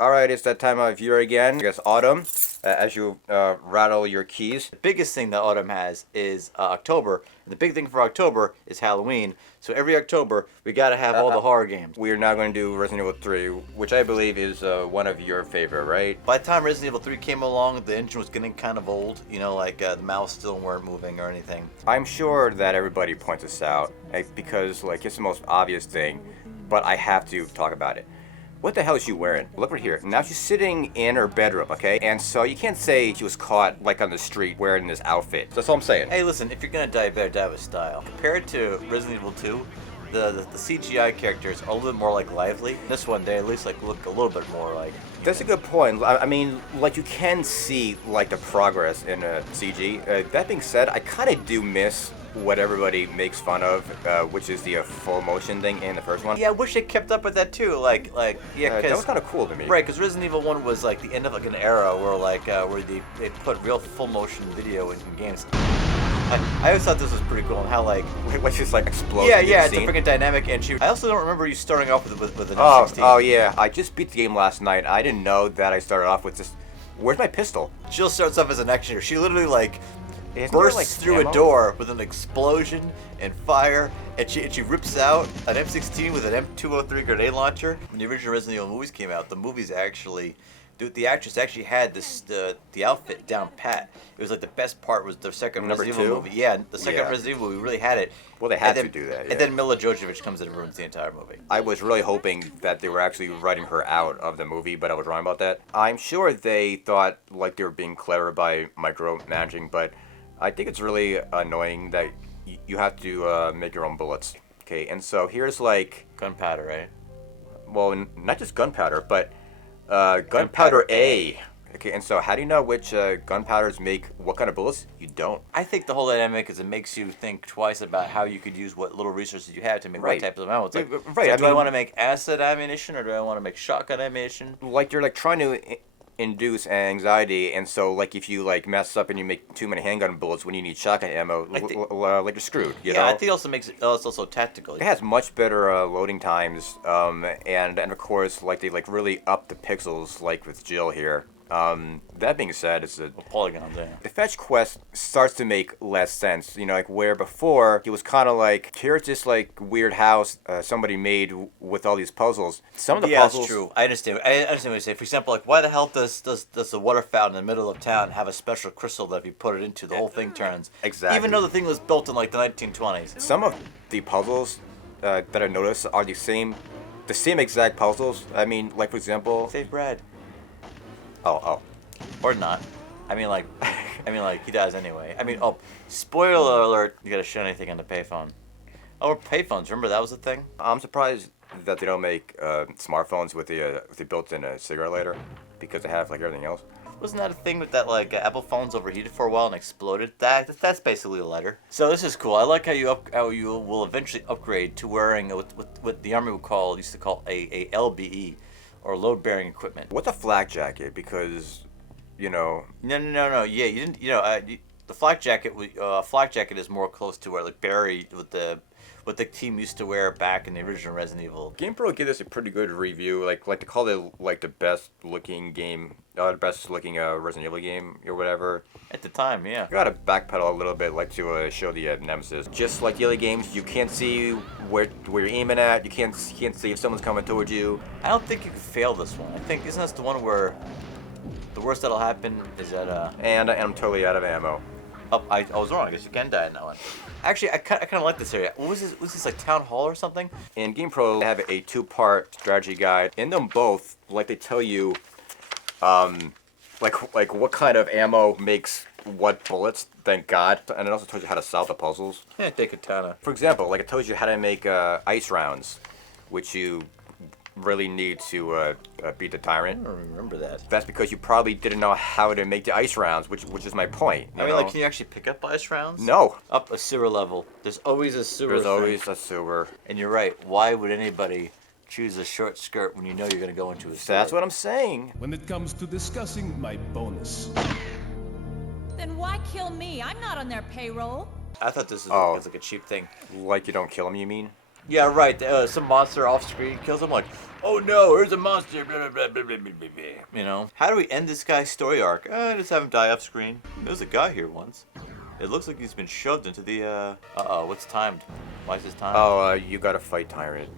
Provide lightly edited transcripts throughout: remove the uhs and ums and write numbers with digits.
Alright, it's that time of year again. I guess autumn, as you rattle your keys. The biggest thing that autumn has is October. And the big thing for October is Halloween. So every October, we gotta have all the horror games. We are now going to do Resident Evil 3, which I believe is one of your favorite, right? By the time Resident Evil 3 came along, the engine was getting kind of old. You know, like the mouse still weren't moving or anything. I'm sure that everybody points this out, because like it's the most obvious thing, but I have to talk about it. What the hell is she wearing? Look right here. Now she's sitting in her bedroom, okay? And so you can't say she was caught like on the street wearing this outfit. That's all I'm saying. Hey, listen, if you're gonna die, you better die with style. Compared to Resident Evil 2, the CGI characters are a little bit more like lively. This one, they at least like look a little bit more like. That's a good point. I mean, like you can see like the progress in CG. That being said, I kind of do miss what everybody makes fun of, which is the full motion thing in the first one. Yeah, I wish they kept up with that too. Like, yeah, that was kind of cool to me. Right, because Resident Evil 1 was like the end of like an era where like where they put real full motion video in games. I always thought this was pretty cool and how like when she's like exploding. Yeah, it's a freaking dynamic entry. I also don't remember you starting off with an M16. Oh yeah, I just beat the game last night. I didn't know that I started off with this. Where's my pistol? Jill starts off as an action hero. She literally like bursts through a door with an explosion and fire, and she rips out an M16 with an M203 grenade launcher. When the original Resident Evil movies came out, the movies actually, the actress actually had the outfit down pat. It was like the best part was the second Resident Evil movie. Yeah, the second Resident Evil movie really had it. Well, they had to do that. Yeah. And then Mila Jovovich comes in and ruins the entire movie. I was really hoping that they were actually writing her out of the movie, but I was wrong about that. I'm sure they thought like they were being clever by micromanaging, but I think it's really annoying that you have to make your own bullets. Okay, and so here's like gunpowder, right? Well, not just gunpowder, but gunpowder A. Okay, and so how do you know which gunpowders make what kind of bullets? You don't. I think the whole dynamic is it makes you think twice about how you could use what little resources you have to make what types of ammo. It's like, right. So do I want to make acid ammunition or do I want to make shotgun ammunition? Like you're like trying to induce anxiety, and so like if you like mess up and you make too many handgun bullets when you need shotgun ammo, like you're screwed. You know? I think it also makes it's also tactical. It has much better loading times, and of course like they like really up the pixels like with Jill here. That being said, it's a polygons. Yeah. The fetch quest starts to make less sense. You know, like where before it was kind of like here's this like weird house somebody made with all these puzzles. Some of the puzzles. That's true. I understand. I understand what you say. For example, like why the hell does the water fountain in the middle of town have a special crystal that if you put it into, the whole thing turns? Exactly. Even though the thing was built in like the 1920s. Some of the puzzles that I noticed are the same exact puzzles. I mean, like for example. Save Brad. Oh. Or not. I mean, like, he dies anyway. I mean, spoiler alert, you gotta show anything on the payphone. Oh, payphones, remember that was a thing? I'm surprised that they don't make smartphones with the built-in cigarette lighter, because they have, like, everything else. Wasn't that a thing with that, like, Apple phones overheated for a while and exploded? That's basically a lighter. So this is cool. I like how you will eventually upgrade to wearing what the Army used to call a LBE, or load-bearing equipment. What's a flak jacket? Because, you know. No. Yeah, you didn't. You know, the flak jacket. Flak jacket is more close to where like Barry what the team used to wear back in the original Resident Evil. GamePro gave this a pretty good review. Like to call it like the best looking game, the best looking Resident Evil game or whatever. At the time, yeah. You gotta backpedal a little bit, like to show the Nemesis. Just like the other games, you can't see where you're aiming at. You can't see if someone's coming towards you. I don't think you can fail this one. I think isn't this the one where the worst that'll happen is that And I'm totally out of ammo. Oh, I was wrong. I guess you can die in that one. Actually, I kind of like this area. What was this? Was this like Town Hall or something? In GamePro, they have a 2-part strategy guide. In them both, like they tell you, like what kind of ammo makes what bullets. Thank God. And it also tells you how to solve the puzzles. Yeah, take katana. For example, like it tells you how to make ice rounds, which you really need to beat the Tyrant. I don't remember that. That's because you probably didn't know how to make the ice rounds, which is my point. I mean, like, can you actually pick up ice rounds? No. Up a sewer level. There's always a sewer. There's always a sewer. And you're right. Why would anybody choose a short skirt when you know you're going to go into a sewer? That's what I'm saying. When it comes to discussing my bonus. Then why kill me? I'm not on their payroll. I thought this was like a cheap thing. Like you don't kill them, you mean? Yeah, right. Some monster off screen kills him. Like, oh no, here's a monster. Blah, blah, blah, blah, blah, blah, blah. You know, how do we end this guy's story arc? Just have him die off screen. There was a guy here once. It looks like he's been shoved into the. What's timed? Why is this timed? Oh, you gotta fight Tyrant.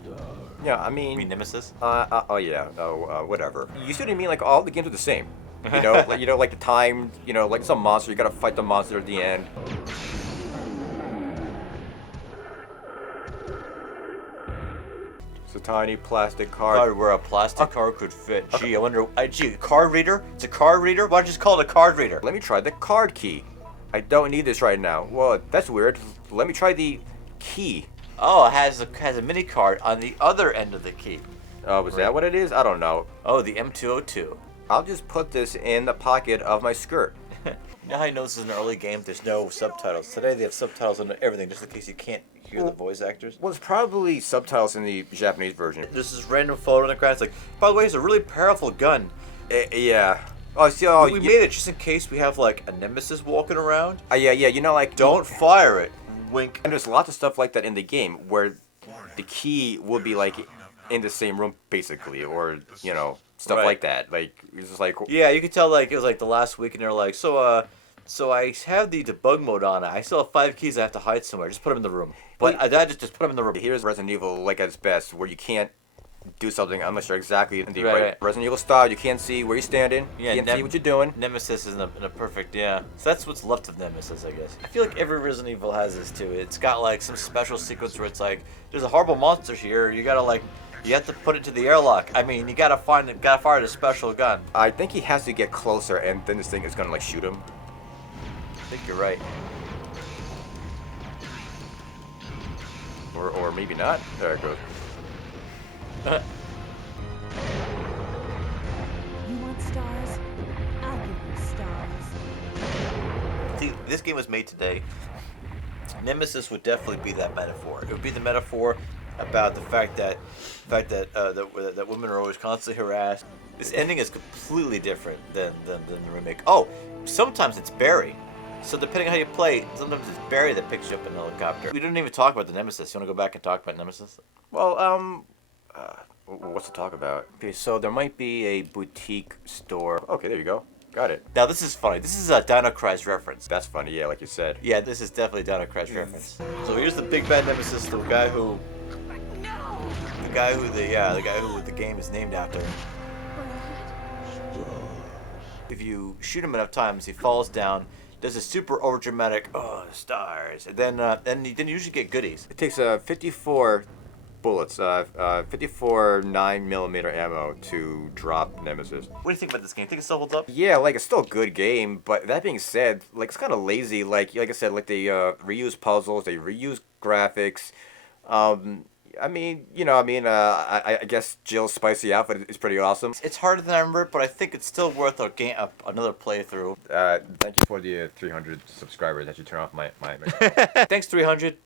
Yeah, I mean. You mean Nemesis? Oh yeah. Oh, whatever. You see what I mean? Like all the games are the same. You know, like the time. You know, like some monster. You gotta fight the monster at the end. It's a tiny plastic card. Card where a plastic card could fit. Gee, I wonder. Gee, card reader? It's a card reader? Why don't you just call it a card reader? Let me try the card key. I don't need this right now. Well, that's weird. Let me try the key. Oh, it has a mini card on the other end of the key. Was that what it is? I don't know. Oh, the M202. I'll just put this in the pocket of my skirt. You know how you know this is an early game? There's no subtitles. Today they have subtitles on everything, just in case you can't hear the voice actors. Well, it's probably subtitles in the Japanese version. There's this random photo in the ground. It's like, by the way, it's a really powerful gun. Yeah. Oh, see, oh, we made it just in case we have like a Nemesis walking around. Yeah. You know, like don't fire it. Wink. And there's lots of stuff like that in the game where the key will be like in the same room, basically, or you know, stuff like that. Like it's just like yeah, you could tell like it was like the last week, and they're like, so I have the debug mode on it. I still have 5 keys I have to hide somewhere. Just put them in the room. But I just put them in the room. Here's Resident Evil like at its best, where you can't do something unless you're exactly in the right Resident Evil style. You can't see where you're standing. Yeah, you can't see what you're doing. Nemesis is in a perfect, yeah. So that's what's left of Nemesis, I guess. I feel like every Resident Evil has this too. It's got like some special sequence where it's like, there's a horrible monster here. You gotta like, you have to put it to the airlock. I mean, you gotta fire the special gun. I think he has to get closer, and then this thing is gonna like shoot him. I think you're right. Or maybe not. There it goes. You want stars? I'll give you stars. See, this game was made today. Nemesis would definitely be that metaphor. It would be the metaphor about the fact that that women are always constantly harassed. This ending is completely different than the remake. Oh, sometimes it's Barry. So depending on how you play, sometimes it's Barry that picks you up in a helicopter. We didn't even talk about the Nemesis. You want to go back and talk about Nemesis? Well, what's to talk about? Okay, so there might be a boutique store. Okay, there you go. Got it. Now this is funny. This is a Dino Crisis reference. That's funny, yeah, like you said. Yeah, this is definitely a Dino Crisis reference. So here's the big bad Nemesis, the guy who the game is named after. If you shoot him enough times, he falls down. Does a super overdramatic, oh, the stars, and then you usually get goodies. It takes 54 bullets, 54 9mm ammo to drop Nemesis. What do you think about this game? Think it still holds up? Yeah, like it's still a good game, but that being said, like it's kind of lazy. Like I said, like they reuse puzzles, they reuse graphics. I guess Jill's spicy outfit is pretty awesome. It's harder than I remember, but I think it's still worth another playthrough. Thank you for the 300 subscribers that you turn off my Thanks, 300.